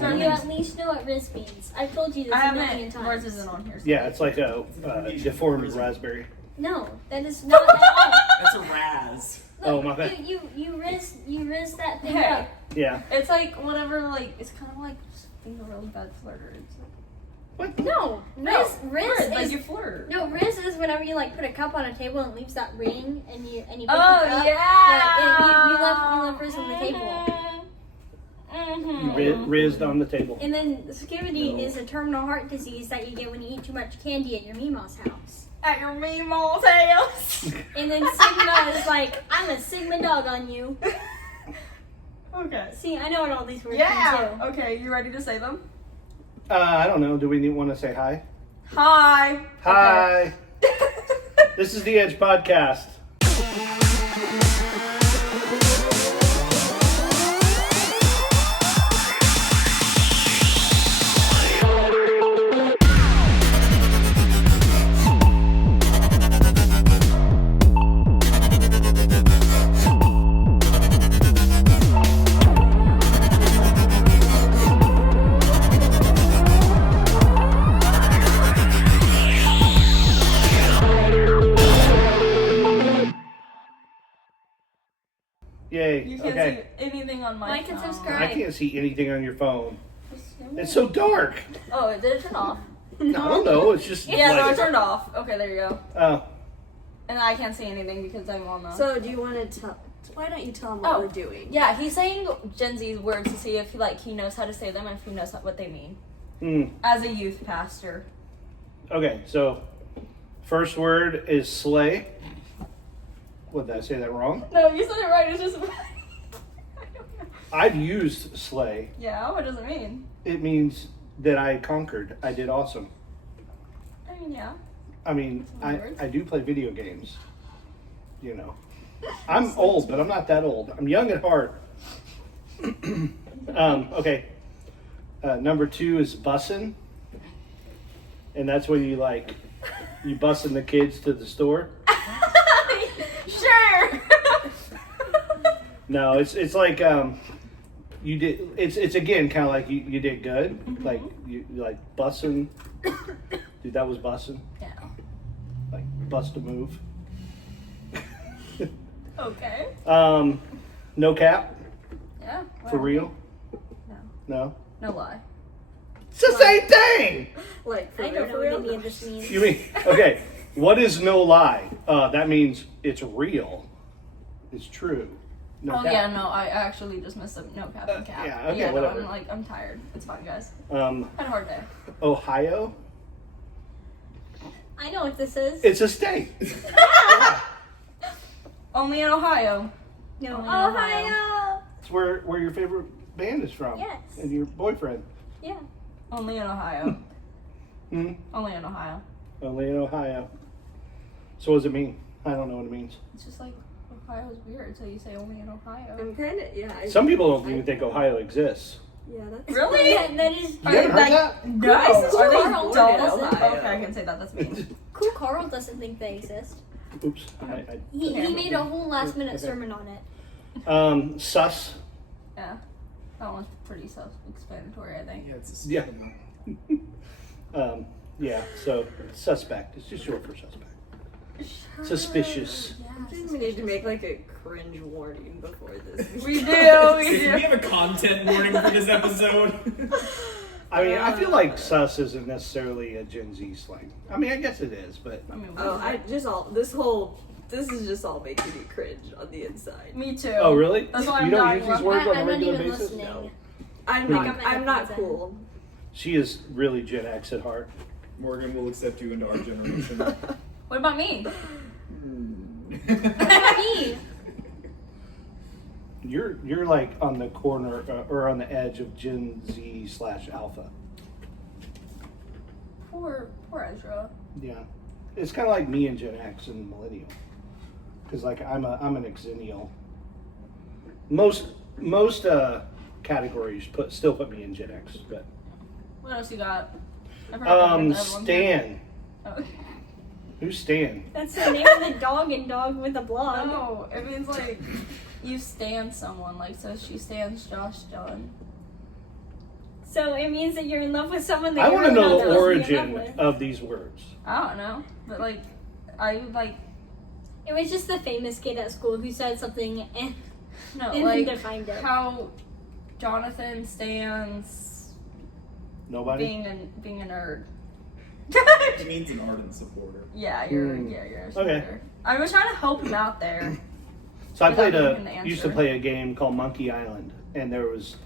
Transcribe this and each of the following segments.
You at least know what Riz means. I've told you this a million times. Words isn't on here. So. Yeah, it's like a deformed raspberry. No, that is not at all. That's a Raz. Look, Oh, my bad. You riz that thing Hey. up. Yeah. It's like whenever, like, it's kind of like just being a really bad flirter. It's like, What? No, Riz flirt, is like you flirt. no Riz is whenever you like put a cup on a table and it leaves that ring and you pick the Oh cup. yeah. You left Riz on the table. You rizzed on the table. And then skivity is a terminal heart disease that you get when you eat too much candy at your Meemaw's house. At your meemaw tails. And then Sigma is like, I'm a Sigma dog on you. Okay. See, I know what all these words Yeah. mean too. Okay, you ready to say them? I don't know. Do we want to say hi? Hi. Hi. This is the Edge Podcast. Yay. You can't Okay. see anything on my Like and phone. subscribe. I can't see anything on your phone. It's so dark. Oh, did it turn off? I don't know. It's just Yeah, no, like, it turned off. Okay, there you go. Oh. And I can't see anything because I'm on the... So, do you want to tell? Why don't you tell him what Oh. we're doing? Yeah, he's saying Gen Z's words to see if he knows how to say them and if he knows what they mean. As a youth pastor. Okay, so first word is slay. What, did I say that wrong? No, you said it right. It's just... I don't know. I've used slay. Yeah, what does it mean? It means that I conquered. I did awesome. I mean, yeah. I mean, Some words. I do play video games. You know. I'm old, but I'm not that old. I'm young at heart. Okay. Number 2 is bussin'. And that's when you bussin' the kids to the store. Sure. No, it's like you did. It's again kind of like you did good. Like you like bussin'. Dude, that was bussin'. Yeah. Like bust a move. Okay. No cap Yeah. for real. No. No. No lie. It's the same thing. Like, for I don't know real? what any of this means. You mean okay? What is no lie? That means it's real. It's true. No Oh cap. yeah, no, I actually just missed a no cap and cap. yeah, okay, no, whatever. I'm tired. It's fine, guys. Um, Had a hard day. Ohio. I know what this is. It's a state. Only in Ohio. No, Only in Ohio. It's where your favorite band is from. Yes. And your boyfriend. Yeah. Only in Ohio. Hmm. Only in Ohio. Only in Ohio. So what does it mean? I don't know what it means. It's just like Ohio's weird, so you say only in Ohio. I'm kind of, yeah. Some people don't even think Ohio exists. Yeah, that's Really? That is You haven't heard that? No. Nice Are they Carl dumb? doesn't. Okay, I can say that. That's mean. Cool. Carl doesn't think they exist. Oops. I He made a whole last minute sermon on it. Sus. Yeah. That one's pretty self-explanatory, I think. Yeah, it's a Yeah. one. Yeah, so suspect. It's just short for suspect. Suspicious. I think we need to make like a cringe warning before this. We do. So We do we do. have a content warning for this episode? I mean, I feel like sus isn't necessarily a Gen Z slang. I mean, I guess it is, but I mean, This is just all making me cringe on the inside. me too. oh really? That's why You I'm don't dying use these laughing. words on a I'm not regular even basis? listening. No. Like, I'm not I'm cool. She is really Gen X at heart. Morgan will accept you into our generation. What about me? Me. You're like on the corner or on the edge of Gen Z / Alpha. Poor Ezra. Yeah, it's kind of like me and Gen X and Millennial. Because like I'm an Xennial. Most categories still put me in Gen X, but What else you got? I've heard of that one. Stan. Oh. Who's Stan? That's the name of the dog in Dog with a Blog. No, it means like you stand someone. Like, so she stands Josh John. So it means that you're in love with someone that I you're want to really know not the supposed to be in origin love with. of these words. I don't know, but like, I like It was just the famous kid at school who said something and no didn't like define it. how Jonathan stands Nobody? being a nerd. It means an ardent supporter. Yeah, you're a Okay. supporter. I was trying to help him out there. So I Without played giving the used to answer. play a game called Monkey Island, and there was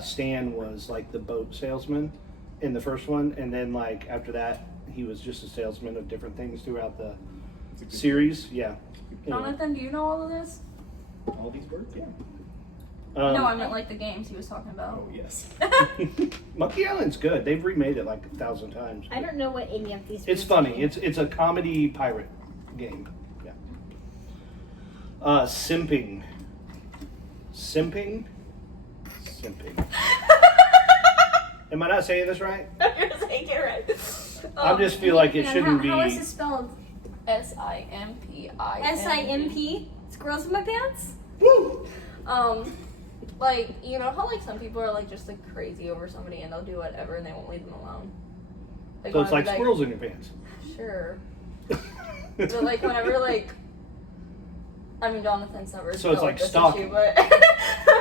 Stan was like the boat salesman in the first one, and then like after that he was just a salesman of different things throughout the It's a good series. Yeah. Jonathan, do you know all of this? All these words, yeah. No, I meant like the games he was talking about. Oh yes. Monkey Island's good. They've remade it like 1,000 times. I don't know what any of these It's words funny. mean. It's a comedy pirate game. Yeah. Simping. Simping. Am I not saying this right? You're saying it right. I just feel like it Hang on, shouldn't how is be. it spelled? Simpie. SIMP? Squirrels in my pants? Woo! Like, you know how like some people are like just like crazy over somebody and they'll do whatever and they won't leave them alone. Like, So it's wanna like be squirrels in your pants. Sure. But like whenever like, I mean Jonathan's never. So it's dealt like with this stalking. issue, but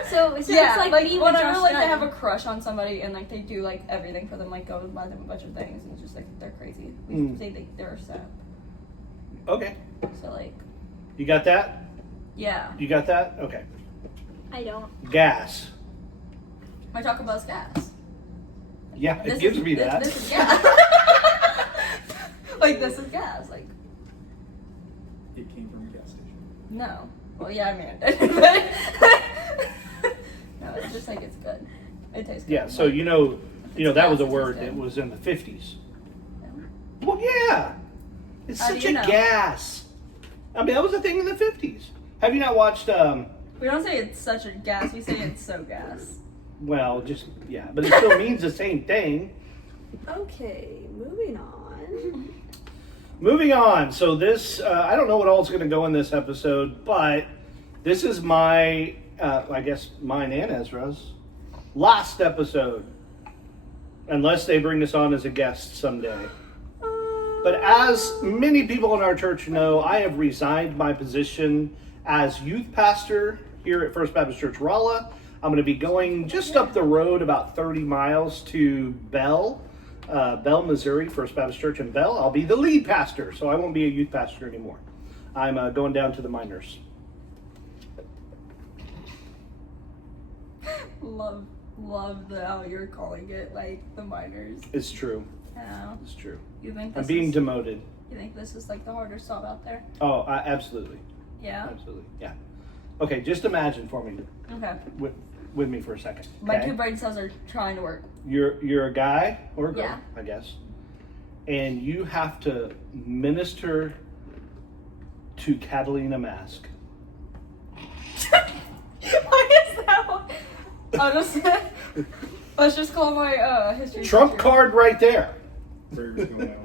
So yeah, it's like, like being with whenever Josh like they Gunn. have a crush on somebody and like they do like everything for them, like go buy them a bunch of things and it's just like they're crazy. We Mm. say they're a sap. Okay. So like, You got that? yeah. You got that? Okay. I don't. Gas. My Taco Bell's gas. Yeah, it This gives is- me this- that. This is gas. Like this is gas. Like It came from a gas station. no. Well, yeah, I mean it did, but no, it's just like it's good. It tastes good. Yeah, so you know that was a gas, word it's that good. was in the 50s. Yeah. Well, yeah. It's How do such you a know? gas. I mean, that was a thing in the 50s. Have you not watched, We don't say it's such a gas. We say it's so gas. well, just, yeah, but it still means the same thing. Okay, moving on. Moving on. So this, I don't know what all's going to go in this episode, but this is my, I guess mine and Ezra's last episode. Unless they bring us on as a guest someday. But as many people in our church know, I have resigned my position as youth pastor here at First Baptist Church Rolla. I'm going to be going just up the road about 30 miles to Bell, Missouri, First Baptist Church in Bell. I'll be the lead pastor, so I won't be a youth pastor anymore. I'm going down to the minors. Love how you're calling it like the minors. It's true. Yeah. It's true. You think I'm this being is, demoted. you think this is like the hardest job out there? Oh, absolutely. Yeah. Absolutely. Yeah. Okay, just imagine for me, Okay. with me for a second. My okay? two brain cells are trying to work. You're a guy or a girl, Yeah. I guess, and you have to minister to Catalina Mask. Why is that one? I'll just let's just call my history. Trump teacher. card right there. Prayers going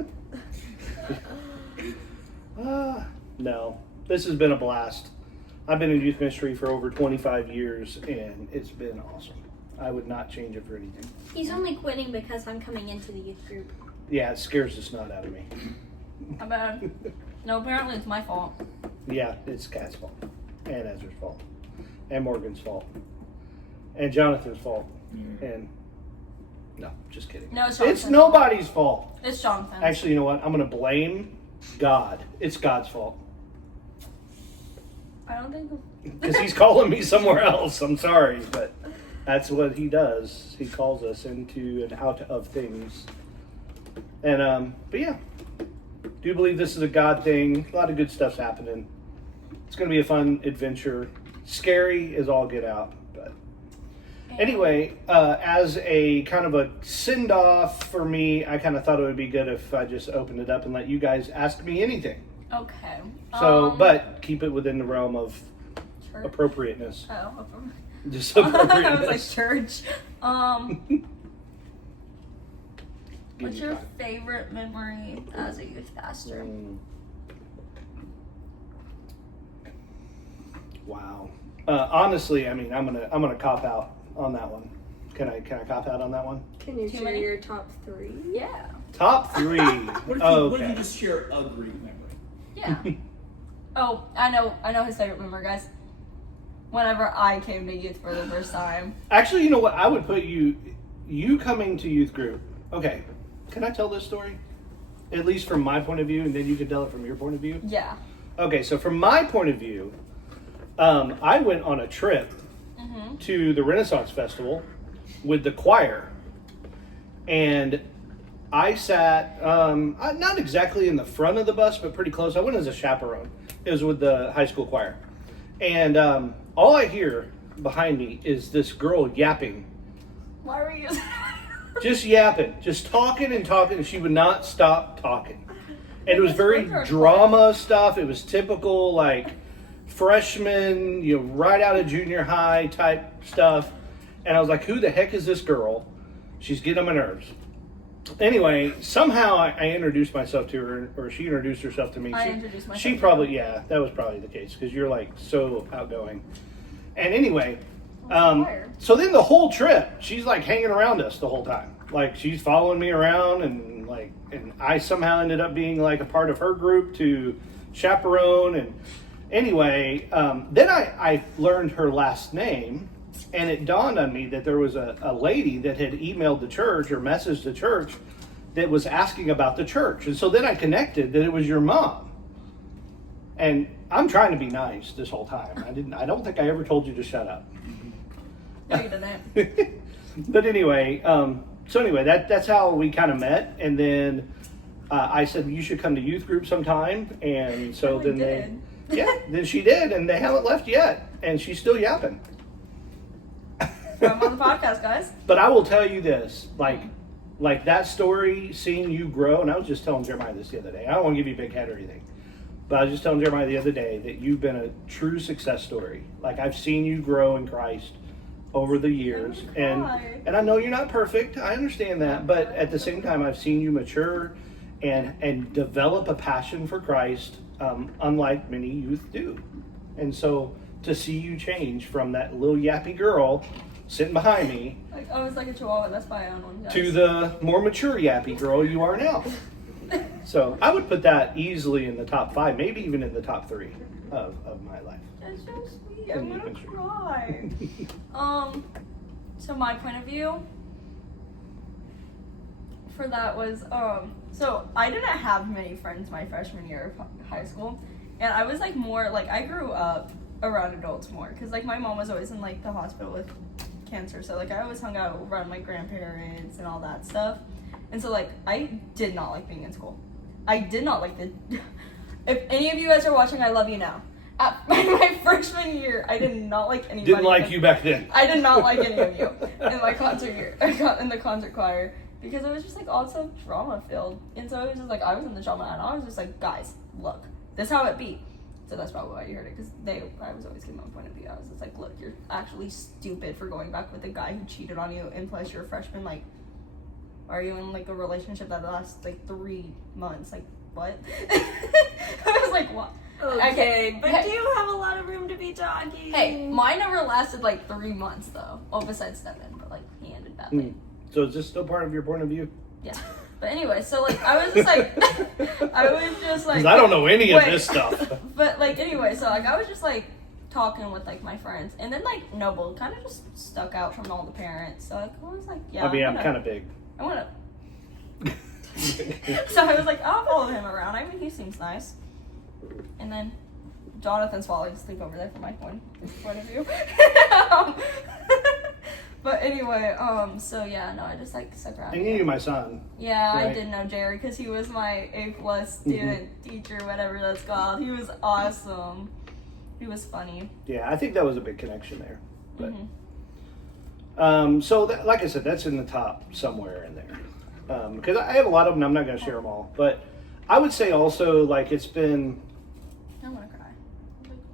out. No, this has been a blast. I've been in youth ministry for over 25 years, and it's been awesome. I would not change it for anything. He's only quitting because I'm coming into the youth group. Yeah, it scares the snot out of me. How bad? No, apparently it's my fault. Yeah, it's Kat's fault, and Ezra's fault, and Morgan's fault, and Jonathan's fault, and no, just kidding. No, it's It's Jonathan's nobody's fault. It's Jonathan. Actually, you know what? I'm going to blame God. It's God's fault. I don't think. Because he's calling me somewhere else. I'm sorry, but that's what he does. He calls us into and out of things. And, but yeah. Do believe this is a God thing. A lot of good stuff's happening. It's going to be a fun adventure. Scary as all get out. But anyway, as a kind of a send-off for me, I kind of thought it would be good if I just opened it up and let you guys ask me anything. Okay. So, but keep it within the realm of Church. appropriateness. Oh, Just I was like appropriateness. church. Give What's me your time. favorite memory as a youth pastor? Wow. Honestly, I mean, I'm gonna cop out on that one. Can I cop out on that one? Can you Too share many? your top 3? Yeah. Top 3. What if you just share a great memory? Yeah. Oh, I know his favorite memory, guys. Whenever I came to youth for the first time. Actually, you know what? I would put you coming to youth group. Okay, can I tell this story? At least from my point of view, and then you can tell it from your point of view? Yeah. Okay, so from my point of view, I went on a trip to the Renaissance Festival with the choir. And I sat, not exactly in the front of the bus, but pretty close. I went as a chaperone. It was with the high school choir. And all I hear behind me is this girl yapping. Why were you? Just yapping. Just talking and talking. And she would not stop talking. And it was very drama stuff. It was typical, like, freshman, right out of junior high type stuff. And I was like, who the heck is this girl? She's getting on my nerves. Anyway, somehow I introduced myself to her, or she introduced herself to me. I introduced myself. She probably, yeah, that was probably the case, because you're, like, so outgoing. And anyway, so then the whole trip, she's, like, hanging around us the whole time. Like, she's following me around, and, like, and I somehow ended up being, like, a part of her group to chaperone. And anyway, then I learned her last name. And it dawned on me that there was a lady that had emailed the church or messaged the church that was asking about the church. And so then I connected that it was your mom. And I'm trying to be nice this whole time. I don't think I ever told you to shut up. No, you didn't. But anyway, that's how we kind of met. And then I said, you should come to youth group sometime. And so then then she did. And they haven't left yet. And she's still yapping. I'm on the podcast, guys. But I will tell you this, like that story, seeing you grow, and I was just telling Jeremiah this the other day. I don't want to give you a big head or anything, but I was just telling Jeremiah the other day that you've been a true success story. Like, I've seen you grow in Christ over the years, and I know you're not perfect. I understand that, but at the same time, I've seen you mature and develop a passion for Christ, unlike many youth do. And so to see you change from that little yappy girl sitting behind me, Like, I was like a chihuahua. That's why I own one, guys. to the more mature yappy girl you are now. So I would put that easily in the top 5, maybe even in the top 3 of my life. That's so sweet. I'm gonna cry. So my point of view for that was, so I didn't have many friends my freshman year of high school, and I was like more like, I grew up around adults more, because like my mom was always in like the hospital with cancer, so like I always hung out around my grandparents and all that stuff. And so like I did not like being in school. I did not like the if any of you guys are watching, I love you now. At my freshman year, I did not like anybody. Didn't like you back then. I did not like any of you in my concert year. I got in the concert choir because it was just like all so drama filled. And so it was just like, I was in the drama and I was just like, guys, look, this is how it be. So that's probably why you heard it, because I was always giving my point of view. I was just like, look, you're actually stupid for going back with a guy who cheated on you, and plus you're a freshman. Like, are you in like a relationship that lasts like 3 months? Like, what? I was like, what? Okay, but do you have a lot of room to be talking? Hey, mine never lasted like 3 months though. Well, besides Devin, but like he ended badly. So is this still part of your point of view? Yeah. But anyway, so like I was just like, Because I don't know any of this stuff. But like anyway, so like I was just like talking with like my friends, and then like Noble kind of just stuck out from all the parents. So like, I was like, yeah. I mean, I'm kind of big. I want to. So I was like, I'll follow him around. I mean, he seems nice. And then Jonathan's falling asleep over there from my point of view. But anyway, so yeah, no, I just like stuck around. And you knew my son. Yeah, right? I did know Jerry because he was my A+ student, teacher, whatever that's called. He was awesome. He was funny. Yeah, I think that was a big connection there. But Mm-hmm. like I said, that's in the top somewhere in there. Because I have a lot of them. I'm not going to share them all, but I would say also, like, it's been I'm gonna cry.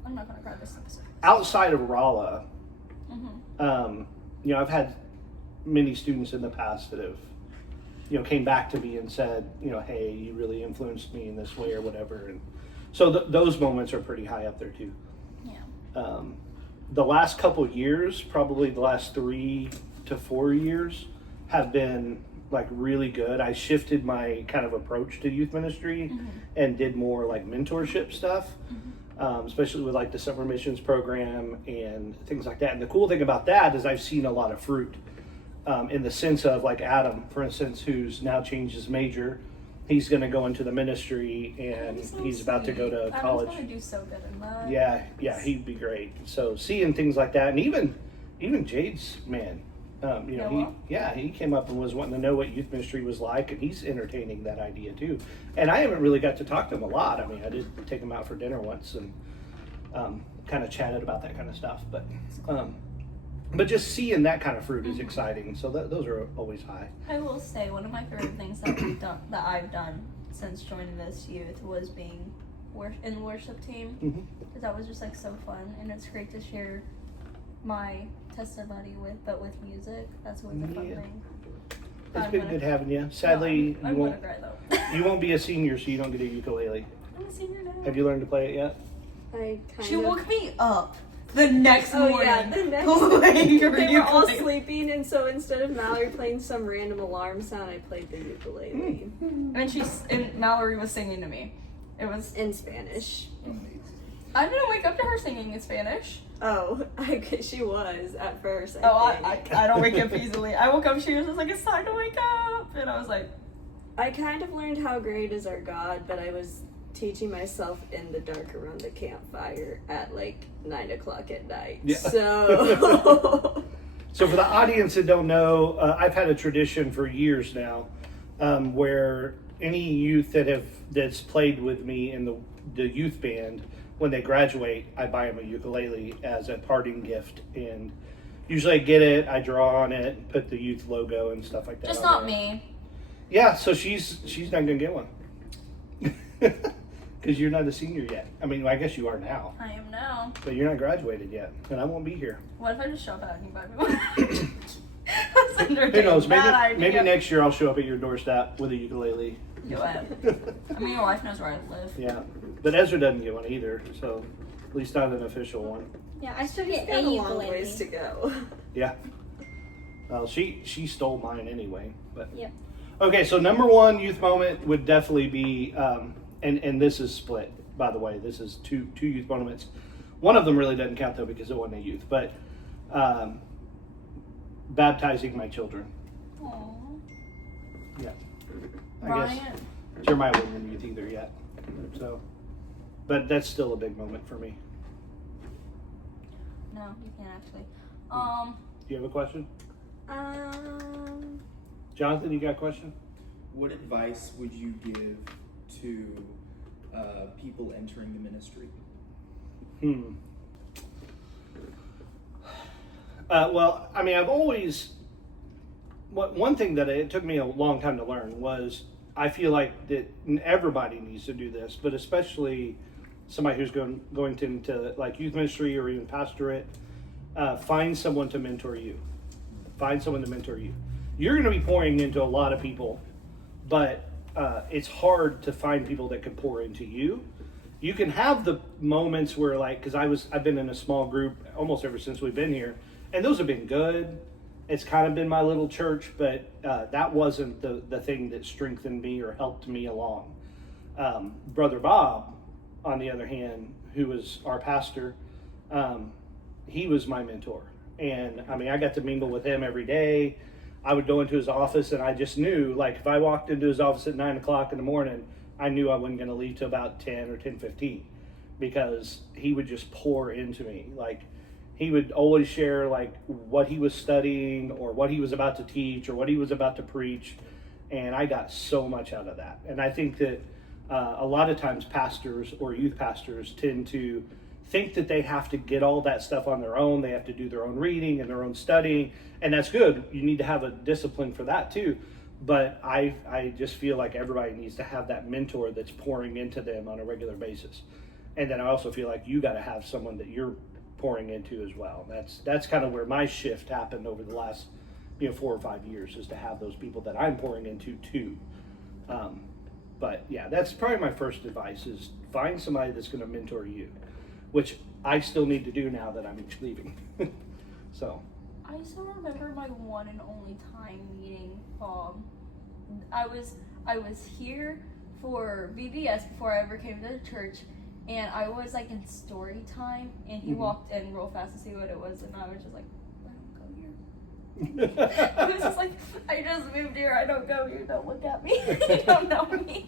I'm not gonna cry this episode. outside of Rolla. Mm-hmm. I've had many students in the past that have, came back to me and said, hey, you really influenced me in this way or whatever. And so those moments are pretty high up there too. Yeah. The last couple years, probably the last 3 to 4 years have been like really good. I shifted my kind of approach to youth ministry and did more like mentorship stuff, especially with like the summer missions program and things like that. And the cool thing about that is I've seen a lot of fruit in the sense of like Adam, for instance, who's now changed his major. He's going to go into the ministry and he's about to go to college. Adam's going to do so good in that. Yeah, he'd be great. So seeing things like that, and even Jade's man, he came up and was wanting to know what youth ministry was like, and he's entertaining that idea too. And I haven't really got to talk to him a lot. I mean, I did take him out for dinner once and kind of chatted about that kind of stuff. But just seeing that kind of fruit is exciting. So those are always high. I will say one of my favorite things that I've done since joining this youth was being in the worship team, because that was just like so fun, and it's great to share my testimony with music. That's always a fun thing. It's been good having you. Sadly, I'm gonna cry though. You won't be a senior, so you don't get a ukulele. I'm a senior now. Have you learned to play it yet? She woke me up the next morning. Yeah, the next morning. they were all sleeping, and so instead of Mallory playing some random alarm sound, I played the ukulele. And Mallory was singing to me. It was in Spanish. I didn't wake up to her singing in Spanish. Oh, she was at first. I don't wake up easily. I woke up, she was just like, it's time to wake up. And I was like, I kind of learned how great is our God, but I was teaching myself in the dark around the campfire at like 9 o'clock at night. Yeah. So So for the audience that don't know, I've had a tradition for years now, where any youth that's played with me in the youth band, when they graduate, I buy them a ukulele as a parting gift, and usually I get it, I draw on it, put the youth logo and stuff like that. just not me. Yeah, so she's not gonna get one because you're not a senior yet. I mean, I guess you are now, I am now. but you're not graduated yet, and I won't be here. What if I just show up at you buy me one? Who knows? Maybe next year I'll show up at your doorstep with a ukulele. Do it. I mean, your wife knows where I live. Yeah, but Ezra doesn't get one either, so at least not an official one. Yeah, I still get got a a long ukulele. ways to go. Yeah. Well, she stole mine anyway. But Yep. Okay, so number one youth moment would definitely be, and this is split, by the way. This is two youth moments. One of them really doesn't count though because it wasn't a youth, but baptizing my children. Aww. Yeah. I Ryan. guess Jeremiah wasn't in youth either yet. So, but that's still a big moment for me. No, you can't actually. Do you have a question? Um, Jonathan, you got a question? What advice would you give to people entering the ministry? Well, I mean, I've always... One thing that it took me a long time to learn was I feel like that everybody needs to do this, but especially somebody who's going into like youth ministry or even pastorate, find someone to mentor you. Find someone to mentor you. You're going to be pouring into a lot of people, but it's hard to find people that can pour into you. You can have the moments where, like, because I've been in a small group almost ever since we've been here, and those have been good. It's kind of been my little church, but that wasn't the thing that strengthened me or helped me along. Brother Bob, on the other hand, who was our pastor, he was my mentor. And I mean, I got to mingle with him every day. I would go into his office and I just knew, like, if I walked into his office at 9 o'clock in the morning, I knew I wasn't going to leave till about 10 or 10:15 because he would just pour into me. Like, he would always share like what he was studying or what he was about to teach or what he was about to preach. And I got so much out of that. And I think that a lot of times pastors or youth pastors tend to think that they have to get all that stuff on their own. They have to do their own reading and their own studying. And that's good. You need to have a discipline for that too. But I just feel like everybody needs to have that mentor that's pouring into them on a regular basis. And then I also feel like you got to have someone that you're pouring into as well. That's kind of where my shift happened over the last 4 or 5 years, is to have those people that I'm pouring into too. But yeah, that's probably my first advice, is find somebody that's going to mentor you, which I still need to do now that I'm leaving. So I still remember my one and only time meeting. I was here for VBS before I ever came to the church, and I was like in story time, and he walked in real fast to see what it was, and I was just like, I don't go here. I was just like, I just moved here. I don't go here. Don't look at me. You don't know me.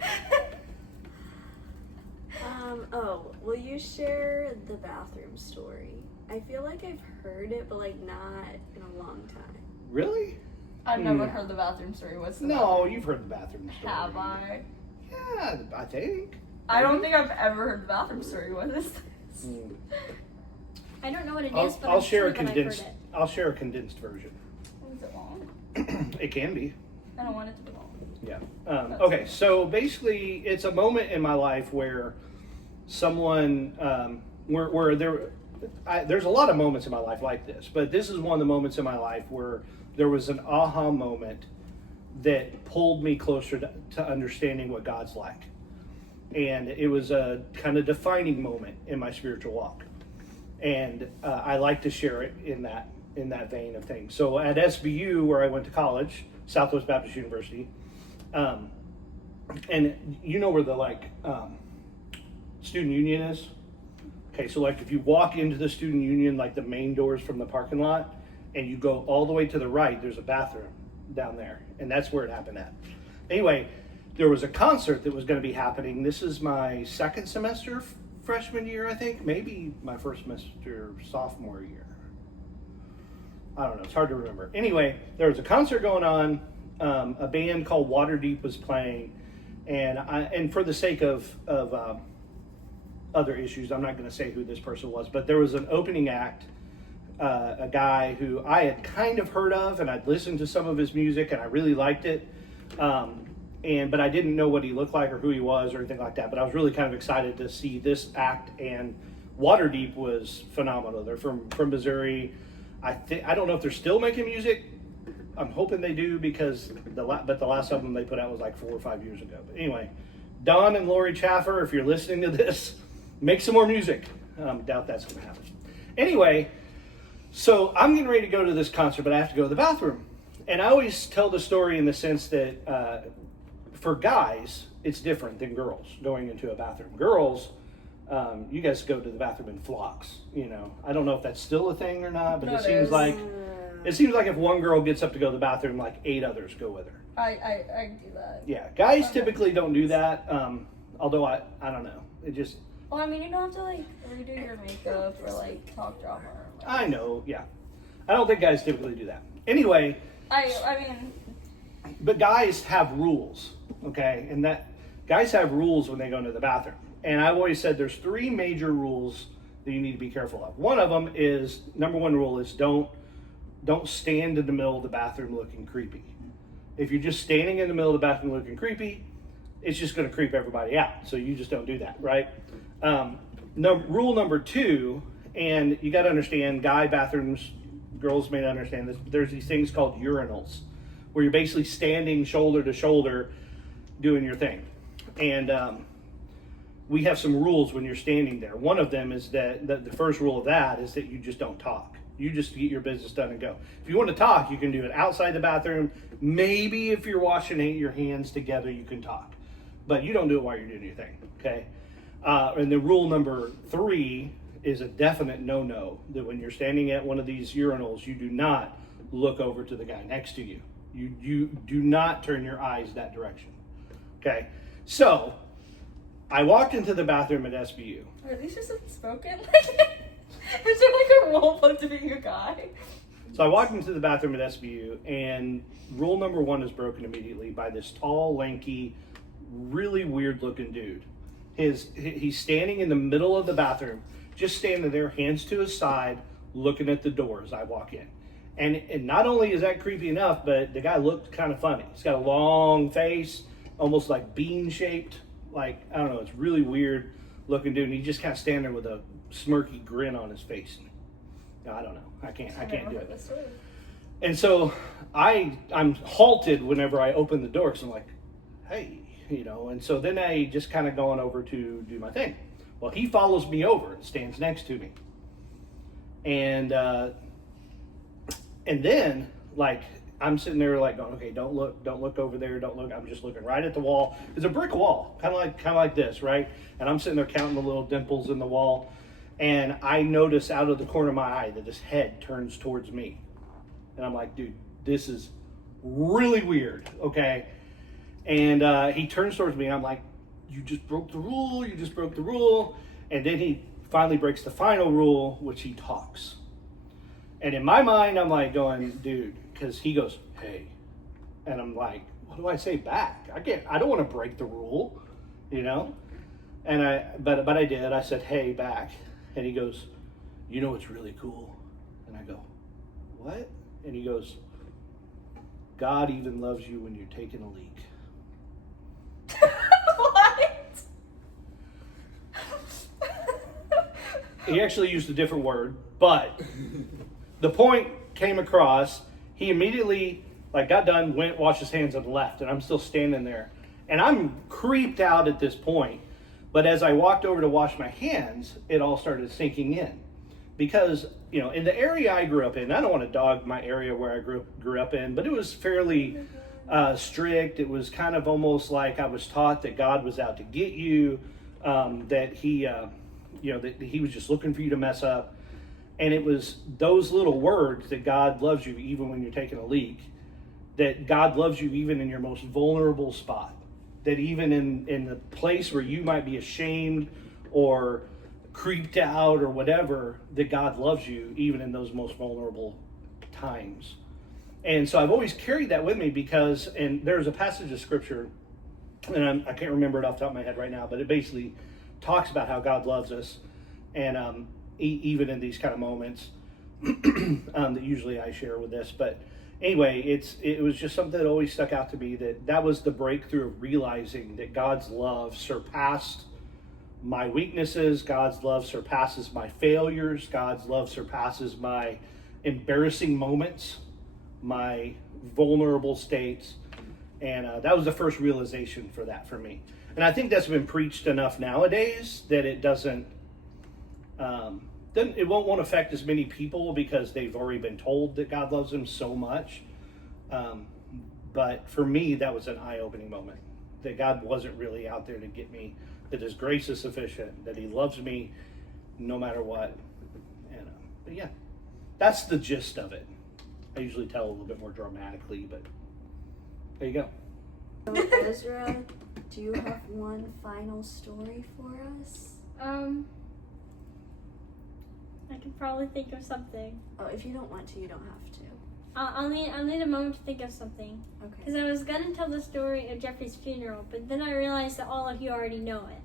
Will you share the bathroom story? I feel like I've heard it, but like not in a long time. Really? I've never heard the bathroom story. What's the No, bathroom? you've heard the bathroom story. Have I? Yeah, I think. I don't think I've ever heard the bathroom story. What is this? I don't know what it I'll, is, but I'll I'm share sure a that I've heard condensed. it. I'll share a condensed version. Is it long? It can be. I don't want it to be long. Yeah. Okay. So basically, it's a moment in my life where someone, where there's a lot of moments in my life like this, but this is one of the moments in my life where there was an aha moment that pulled me closer to understanding what God's like, and it was a kind of defining moment in my spiritual walk, and I like to share it in that vein of things. So at SBU, where I went to college, Southwest Baptist University, and you know where the student union is? Okay, so like if you walk into the student union, like the main doors from the parking lot, and you go all the way to the right, there's a bathroom down there, and that's where it happened at. Anyway, there was a concert that was going to be happening. This is my second semester freshman year, I think, maybe my first semester sophomore year. I don't know, it's hard to remember. Anyway, there was a concert going on. A band called Waterdeep was playing, and for the sake of other issues, I'm not going to say who this person was, but there was an opening act, a guy who I had kind of heard of, and I'd listened to some of his music, and I really liked it, but I didn't know what he looked like or who he was or anything like that, but I was really kind of excited to see this act, and Waterdeep was phenomenal. They're from Missouri. I don't know if they're still making music. I'm hoping they do, because the last album they put out was like 4 or 5 years ago. But anyway, Don and Lori Chaffer, if you're listening to this, make some more music. Doubt that's going to happen. Anyway, so I'm getting ready to go to this concert, but I have to go to the bathroom. And I always tell the story in the sense that for guys, it's different than girls going into a bathroom. Girls, you guys go to the bathroom in flocks. You know, I don't know if that's still a thing or not, but it seems like if one girl gets up to go to the bathroom, like 8 others go with her. I do that. Yeah, guys typically don't do that. Although I don't know. It just. Well, I mean, you don't have to like redo your makeup or like talk drama. Or, like, I know. Yeah, I don't think guys typically do that. Anyway. I mean. But guys have rules, okay, and that guys have rules when they go into the bathroom. And I've always said there's 3 major rules that you need to be careful of. One of them is, number 1 rule is don't stand in the middle of the bathroom looking creepy. If you're just standing in the middle of the bathroom looking creepy, it's just going to creep everybody out. So you just don't do that, right? Rule number 2, and you got to understand, guy bathrooms, girls may not understand this, but there's these things called urinals, where you're basically standing shoulder to shoulder doing your thing. And we have some rules when you're standing there. One of them is that the first rule of that is that you just don't talk. You just get your business done and go. If you want to talk, you can do it outside the bathroom. Maybe if you're washing your hands together, you can talk. But you don't do it while you're doing your thing, okay? And then rule number 3 is a definite no-no, that when you're standing at one of these urinals, you do not look over to the guy next to you. You do not turn your eyes that direction, okay? So, I walked into the bathroom at SBU. Are these just unspoken? Is there like a role play to being a guy? So I walked into the bathroom at SBU, and rule number 1 is broken immediately by this tall, lanky, really weird-looking dude. He's standing in the middle of the bathroom, just standing there, hands to his side, looking at the door as I walk in. And not only is that creepy enough, but the guy looked kind of funny. He's got a long face, almost like bean-shaped. Like, I don't know, it's really weird looking dude. And he just kind of standing there with a smirky grin on his face. No, I don't know. I can't do it. And so I'm halted whenever I open the door, because I'm like, hey, you know. And so then I just kind of going over to do my thing. Well, he follows me over and stands next to me. And And then, like, I'm sitting there like going, okay, don't look over there, don't look. I'm just looking right at the wall. It's a brick wall, kind of like this, right? And I'm sitting there counting the little dimples in the wall, and I notice out of the corner of my eye that his head turns towards me, and I'm like, dude, this is really weird, okay? And he turns towards me, and I'm like, you just broke the rule, you just broke the rule. And then he finally breaks the final rule, which he talks. And in my mind, I'm like going, dude, because he goes, hey. And I'm like, what do I say back? I don't want to break the rule, you know? And but I did. I said, hey, back. And he goes, you know what's really cool? And I go, what? And he goes, God even loves you when you're taking a leak. What? He actually used a different word, but the point came across. He immediately, like, got done, went, washed his hands, and left. And I'm still standing there. And I'm creeped out at this point. But as I walked over to wash my hands, it all started sinking in. Because, you know, in the area I grew up in, I don't want to dog my area where I grew up in, but it was fairly strict. It was kind of almost like I was taught that God was out to get you, that he, that he was just looking for you to mess up. And it was those little words that God loves you even when you're taking a leak, that God loves you even in your most vulnerable spot, that even in the place where you might be ashamed or creeped out or whatever, that God loves you even in those most vulnerable times. And so I've always carried that with me because, and there's a passage of scripture, and I can't remember it off the top of my head right now, but it basically talks about how God loves us, and even in these kind of moments that usually I share with this. But anyway, it was just something that always stuck out to me, that was the breakthrough of realizing that God's love surpassed my weaknesses. God's love surpasses my failures. God's love surpasses my embarrassing moments, my vulnerable states. And that was the first realization for that for me. And I think that's been preached enough nowadays that it won't affect as many people because they've already been told that God loves them so much. But for me, that was an eye-opening moment, that God wasn't really out there to get me, that his grace is sufficient, that he loves me no matter what. And but yeah, that's the gist of it. I usually tell a little bit more dramatically, but there you go. So Ezra, do you have one final story for us? I can probably think of something. Oh, if you don't want to, you don't have to. I'll need a moment to think of something. Okay. Because I was gonna tell the story of Jeffrey's funeral, but then I realized that all of you already know it.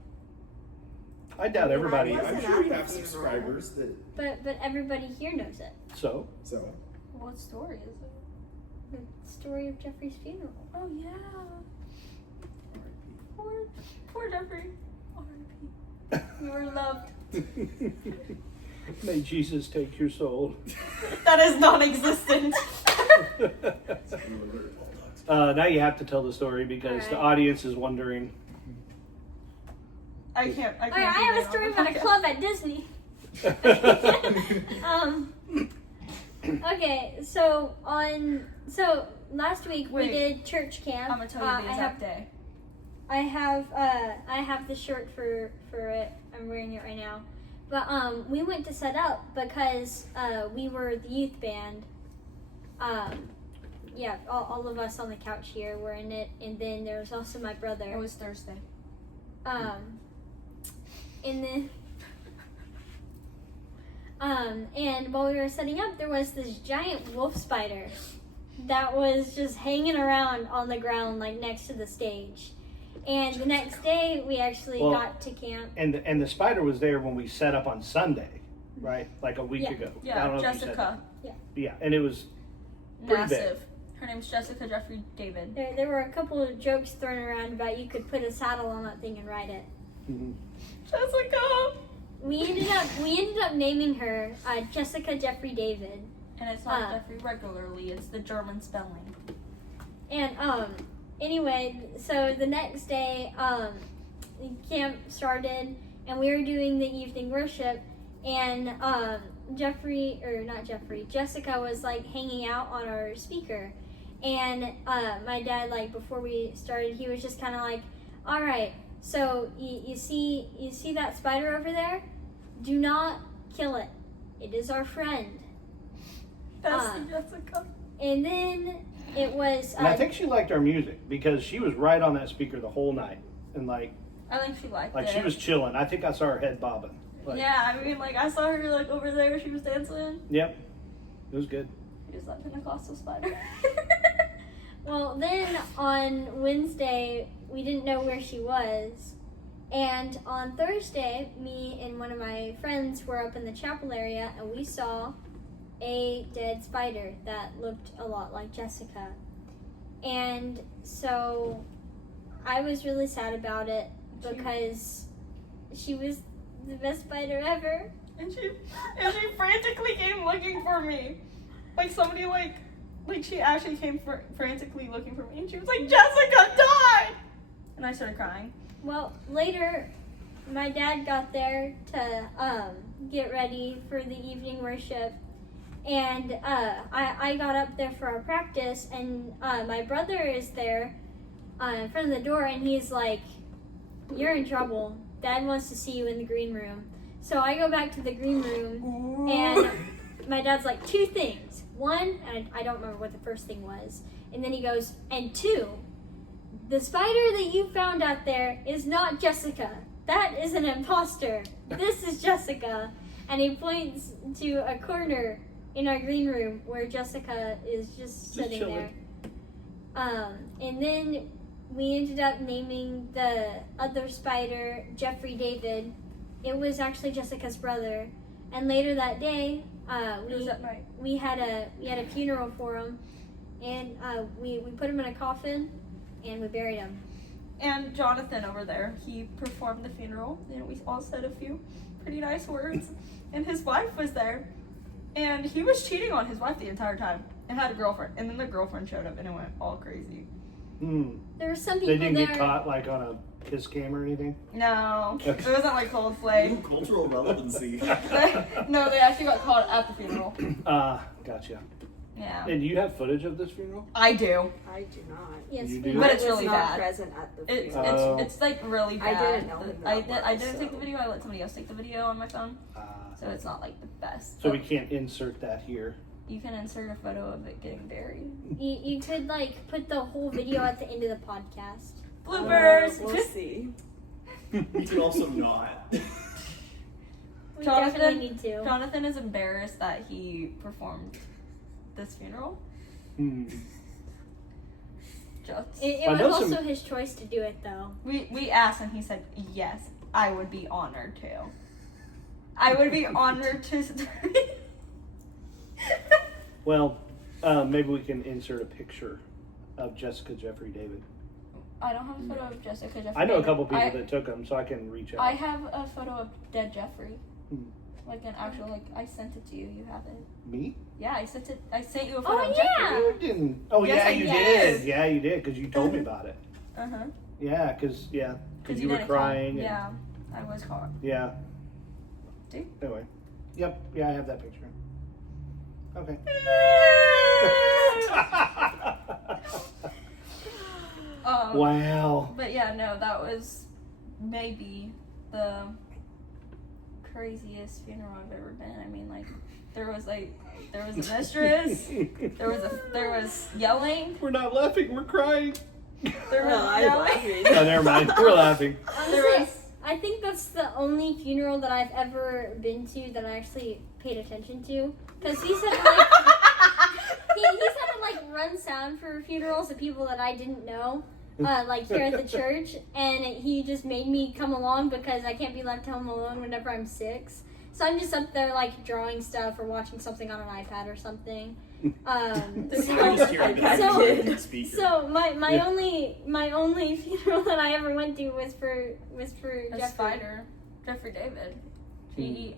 I doubt everybody. I I'm wasn't sure at you the have funeral. subscribers that. But everybody here knows it. So So. What story is it? The story of Jeffrey's funeral. Oh yeah. Poor Jeffrey. You were loved. may Jesus take your soul. That is non-existent. Now you have to tell the story because the audience is wondering. I can't. Alright, I have a story about a club at Disney. Okay, so last week we Wait. did church camp. I'm gonna tell you the exact day. I have the shirt for it. I'm wearing it right now. But we went to set up because we were the youth band. Yeah, all of us on the couch here were in it, and then there was also my brother. It was Thursday. And while we were setting up, there was this giant wolf spider that was just hanging around on the ground, like next to the stage. And the next day, we actually got to camp. And the spider was there when we set up on Sunday, right? Like a week ago. I Yeah, don't know if you said Jessica. that. Yeah, and it was pretty Massive. Her name's Jessica Jeffrey David. There were a couple of jokes thrown around about you could put a saddle on that thing and ride it. Mm-hmm. Jessica. We ended up naming her Jessica Jeffrey David. And it's not Jeffrey regularly. It's the German spelling. And anyway, so the next day, camp started, and we were doing the evening worship, and Jessica was like hanging out on our speaker, and my dad, like before we started, he was just kind of like, all right, so you see that spider over there? Do not kill it. It is our friend. That's Jessica. And then it was. And I think she liked our music because she was right on that speaker the whole night, and like I think she liked she it. was chilling. I think I saw her head bobbing. Like, Yeah, I mean, like, I saw her, like, over there, she was dancing. Yep. It was good. She was that Pentecostal spider. Well, then on Wednesday, we didn't know where she was. And on Thursday, me and one of my friends were up in the chapel area, and we saw a dead spider that looked a lot like Jessica. And so I was really sad about it because she was the best spider ever. And she frantically came looking for me. Like, somebody, like she actually came frantically looking for me, and she was like, Jessica died! And I started crying. Well, later, my dad got there to get ready for the evening worship, and I got up there for our practice, and my brother is there in front of the door, and he's like, you're in trouble. Dad wants to see you in the green room. So I go back to the green room, and my dad's like, 2 things. 1, and I don't remember what the first thing was, and then he goes, and 2, the spider that you found out there is not Jessica. That is an imposter. This is Jessica. And he points to a corner in our green room where Jessica is just sitting chilling there. And then we ended up naming the other spider Jeffrey David. It was actually Jessica's brother. And later that day, we had a funeral for him, and we put him in a coffin, and we buried him. And Jonathan over there, he performed the funeral, and we all said a few pretty nice words. And his wife was there, and he was cheating on his wife the entire time, and had a girlfriend. And then the girlfriend showed up, and it went all crazy. There were some people They didn't there. get caught like on a kiss cam or anything? No, Okay. it wasn't like Coldplay. Ooh, cultural relevancy. No, they actually got caught at the funeral. Gotcha. Yeah. And do you have footage of this funeral? I do. I do not. Yes, You we do? But did. it's I was really not bad. present at the It's funeral. it's like really I bad. didn't know him that I well, didn't take the so- video. I let somebody else take the video on my phone, so it's not like the best. So But we can't insert that here. you can insert a photo of it getting buried. You could like put the whole video at the end of the podcast. Bloopers. We'll see. We could also not. We Jonathan- definitely need to. Jonathan is embarrassed that he performed this funeral. Just It I was know also some- his choice to do it, though. we asked, and he said yes. I would be honored to. I would be honored to. Well, maybe we can insert a picture of Jessica Jeffrey David. I don't have a photo of Jessica Jeffrey. I know a David. couple people that took them, so I can reach out. I have a photo of dead Jeffrey. Hmm. Like an actual, like, I sent it to you. You have it. Me? Yeah, I sent you a photo Oh, of yeah. Jeffrey. You didn't. Oh, Yes, yeah, I you did. did. Yeah, you did, because you told me about it. Uh-huh. Yeah, because you were didn't crying. come. And, Yeah, I was caught. Yeah. See? Anyway. Yep. Yeah, I have that picture. Okay. Wow. But yeah, no, that was maybe the craziest funeral I've ever been. I mean, like, there was a mistress, there was yelling, We're not laughing, we're crying. there was I'm yelling. laughing. Oh, never mind. We're laughing. Honestly, There was- I think that's the only funeral that I've ever been to that I actually paid attention to. Because he said like he said to like run sound for funerals of people that I didn't know, like here at the church, and he just made me come along because I can't be left home alone whenever I'm 6. So I'm just up there like drawing stuff or watching something on an iPad or something. I'm just hearing I this did. on the speaker. So my Yeah. only funeral that I ever went to was for A Jeffrey. spider, Jeffrey David, Geoffrey.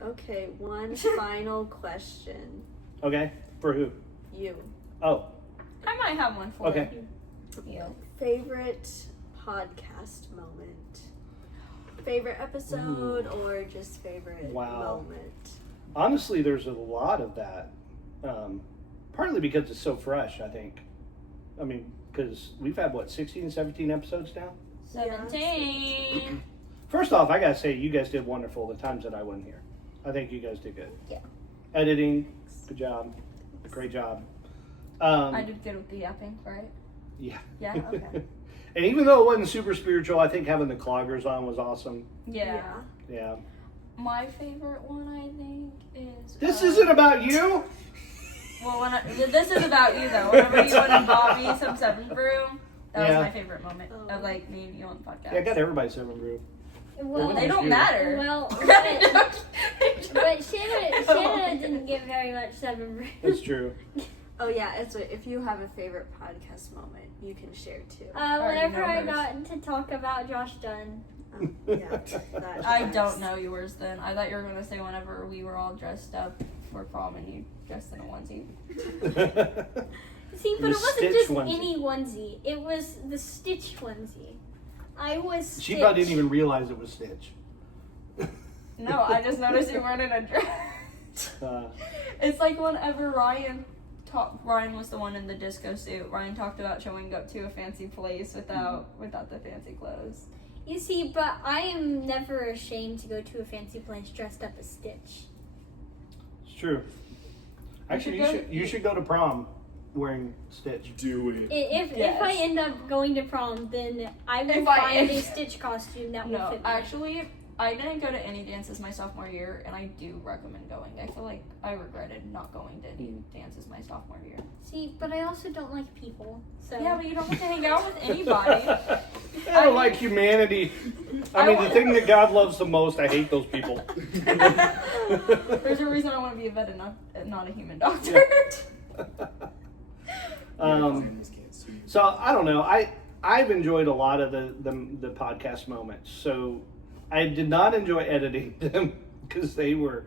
Okay, one final question. Okay. For who? You. Oh, I might have one for okay. you. Favorite podcast moment? favorite episode or just favorite moment? Honestly, there's a lot of that. Partly because it's so fresh, I think. I mean, because we've had, 16, 17 episodes now? 17. First off, I gotta say, you guys did wonderful the times that I wasn't here. I think you guys did good. Yeah. Editing, good job. Great job. I did good with the yapping, right? Yeah. Yeah, okay. And even though it wasn't super spiritual, I think having the cloggers on was awesome. Yeah. Yeah. My favorite one, I think, is... This isn't about you? Well, this is about you, though. Whenever you went and bought me some 7 Brew, that was Yeah. my favorite moment of, like, me and you on the podcast. Yeah, I got everybody 7 Brew. Well, They don't matter. Well, but Shanna didn't get very much 7 Brew. That's true. Oh yeah, if you have a favorite podcast moment, you can share too. Whenever I hers. got to talk about Josh Dunn. Yeah, I don't know yours then. I thought you were going to say whenever we were all dressed up for prom and you dressed in a onesie. See, but The it wasn't Stitch just onesie. any onesie. It was the Stitch onesie. I was Stitch. She probably didn't even realize it was Stitch. No, I just noticed you weren't in a dress. It's like whenever Ryan was the one in the disco suit. Ryan talked about showing up to a fancy place without the fancy clothes. You see, but I am never ashamed to go to a fancy place dressed up as Stitch. It's true. Actually, you should go to prom wearing Stitch. Do it. If I end up going to prom, then I will If I find end- a Stitch costume that will No, fit me. actually, I didn't go to any dances my sophomore year, and I do recommend going. I feel like I regretted not going to any dances my sophomore year. See, but I also don't like people. So Yeah, but you don't get to hang out with anybody. I don't like humanity. I mean, the thing that God loves the most, I hate those people. There's a reason I want to be a vet and not a human doctor. So I don't know. I've enjoyed a lot of the podcast moments. So I did not enjoy editing them because they were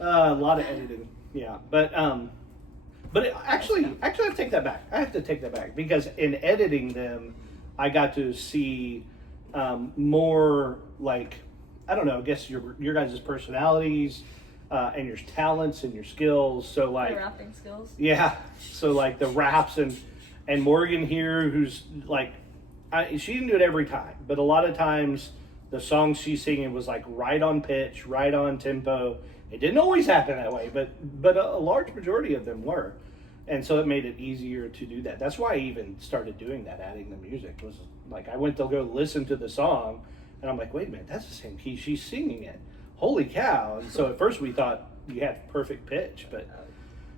a lot of editing. Yeah, but actually, I have to take that back. I have to take that back because in editing them, I got to see more like, I don't know. I guess your guys' personalities and your talents and your skills. So like My rapping skills. yeah. So like the raps and Morgan here, who's like, she didn't do it every time, but a lot of times the songs she's singing was like right on pitch, right on tempo. It didn't always happen that way, but a large majority of them were. And so it made it easier to do that. That's why I even started doing that, adding the music. Was like I went to go listen to the song, and I'm like, wait a minute, that's the same key she's singing it. Holy cow! And so at first we thought you had perfect pitch, but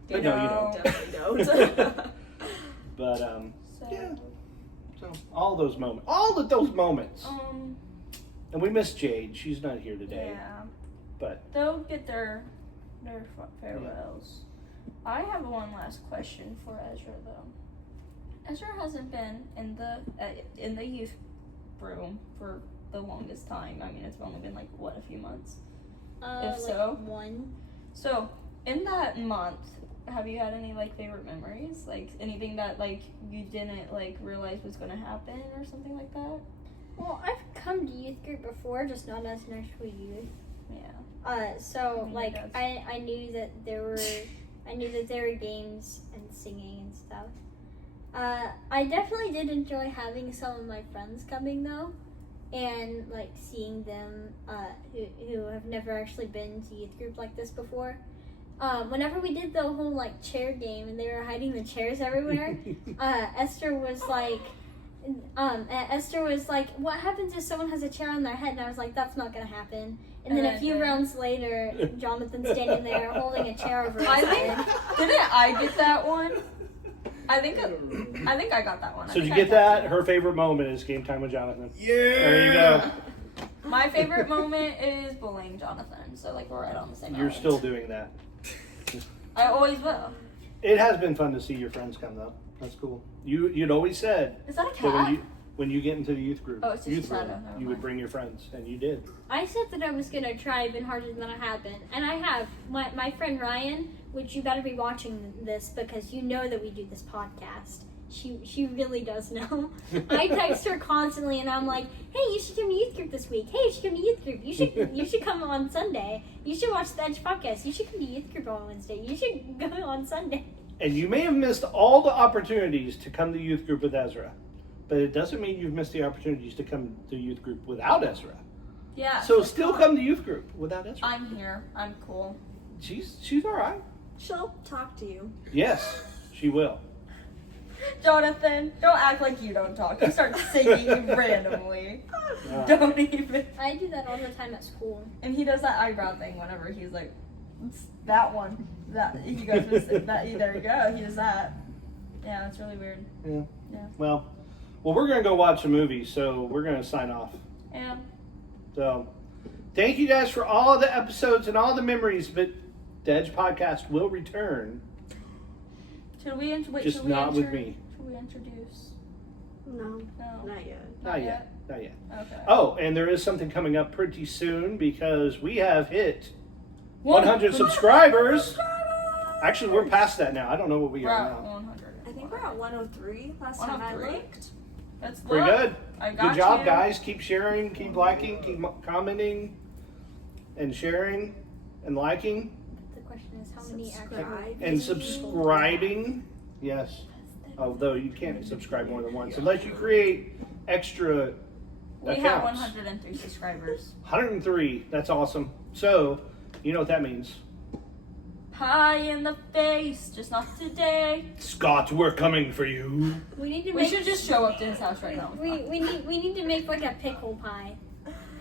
no, you don't. Definitely don't. But So, yeah. So all those moments, and we miss Jade. She's not here today, yeah, but they'll get their farewells. I have one last question for Ezra though. Ezra hasn't been in the youth room for the longest time. I mean, it's only been like a few months. If so, one. So in that month, have you had any like favorite memories? Like anything that like you didn't like realize was gonna happen or something like that? Well, I've come to youth group before, just not as nursery youth. Yeah. So Mhm, like that's- I knew that there were games and singing and stuff. I definitely did enjoy having some of my friends coming though, and like seeing them who have never actually been to youth group like this before. Whenever we did the whole like chair game and they were hiding the chairs everywhere, Esther was like, what happens if someone has a chair on their head? And I was like, that's not gonna happen. And then a few rounds later, Jonathan's standing there holding a chair over his head. Didn't I get that one? I think I got that one. so did you get that? Her favorite moment is game time with Jonathan. Yeah. There you go. My favorite moment is bullying Jonathan. So like we're right on the same. You're island. still doing that. I always will. It has been fun to see your friends come though. That's cool. You'd always said Is that a that cat? when you get into the youth group, Oh, it's just youth a shadow. room, Never you would mind. bring your friends, and you did. I said that I was gonna try even harder than I have been, and I have. My friend Ryan which you better be watching this because you know that we do this podcast. She really does know. I text her constantly and I'm like, hey, you should come to youth group this week. Hey, you should come to youth group. You should come on Sunday. You should watch the Edge podcast. You should come to youth group on Wednesday. You should go on Sunday. And you may have missed all the opportunities to come to youth group with Ezra, but it doesn't mean you've missed the opportunities to come to youth group without Ezra. Yeah. So still come to youth group without Ezra. I'm here. I'm cool. She's all right. She'll talk to you. Yes, she will. Jonathan, don't act like you don't talk. You start singing randomly. Don't even. I do that all the time at school. And he does that eyebrow thing whenever he's like, "It's that one. That he goes with that. There you go. He does that. Yeah, it's really weird. Yeah. Yeah. Well, we're gonna go watch a movie, so we're gonna sign off. Yeah. So, thank you guys for all the episodes and all the memories. But the Edge podcast will return. Should we wait? Just should we not with me. Should we introduce? No, No. not yet. Not yet. Not yet. Okay. Oh, and there is something coming up pretty soon because we have hit 100 subscribers. Actually, we're past that now. I don't know what we We're are at now. 100. I think we're at 103 last time I 103? looked. That's Pretty look, good. I got Good job, you. guys. Keep sharing, keep liking, keep commenting, and sharing, and liking, The question is how many actually Subscribe. and subscribing. Yes. Although you can't subscribe more than once unless you create extra We have accounts. 103 subscribers. 103. That's awesome. So, you know what that means. Pie in the face, just not today. Scott, we're coming for you. We need to We make. should just show up to his house right now. We need to make like a pickle pie,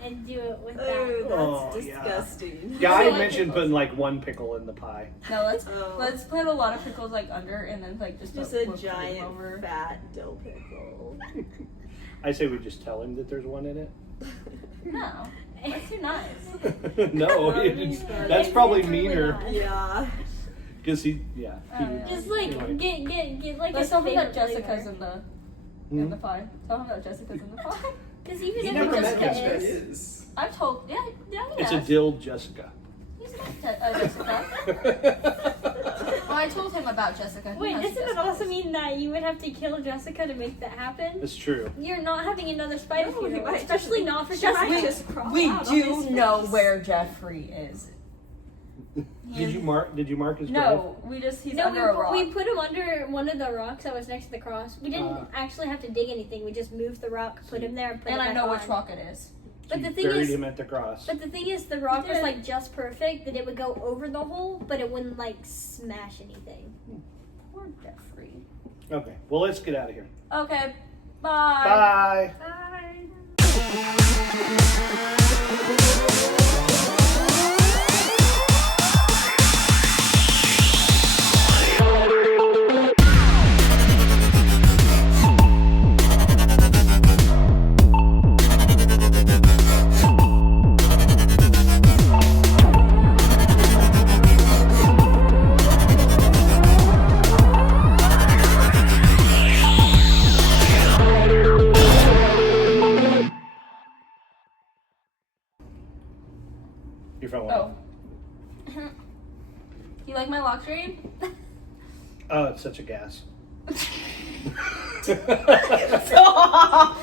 and do it with Oh, that. that's Oh, yeah. disgusting. Yeah, I So I mentioned pickles. putting like one pickle in the pie. No, let's Oh. let's put a lot of pickles like under, and then like just Just put a whipped cream giant over. fat dill pickle. I say we just tell him that there's one in it. No, that's too nice. No, that's probably It's really meaner. not. Yeah. Because he would. Just Anyway. like get like Let's a tell him that favorite Jessica's flavor. in the pie. Tell him that Jessica's in the pie. Because even He if never met Jessica Jessica. is, Is. I've told. Yeah. It's a dill Jessica. He's met Jessica. Well, I told him about Jessica. He wait, knows doesn't who it Jessica also is. mean that you would have to kill Jessica to make that happen? It's true. You're not having another spider No, he funeral, might especially just- not for she might Jessica. just crawl We out of do his know face. where Jeffrey is. Did you mark his grave? No, he's No, under a rock. we put him under one of the rocks that was next to the cross. We didn't Ah. actually have to dig anything. We just moved the rock, put him there, and put and it I back know on. which rock it is. But You the thing buried is, him at the cross. But the thing is, the rock was did. like just perfect that it would go over the hole, but it wouldn't like smash anything. Poor Jeffrey. Okay, well, let's get out of here. Okay, bye. Bye. Bye. Your phone. Oh. You like my lock screen? Oh, it's such a gas. Stop.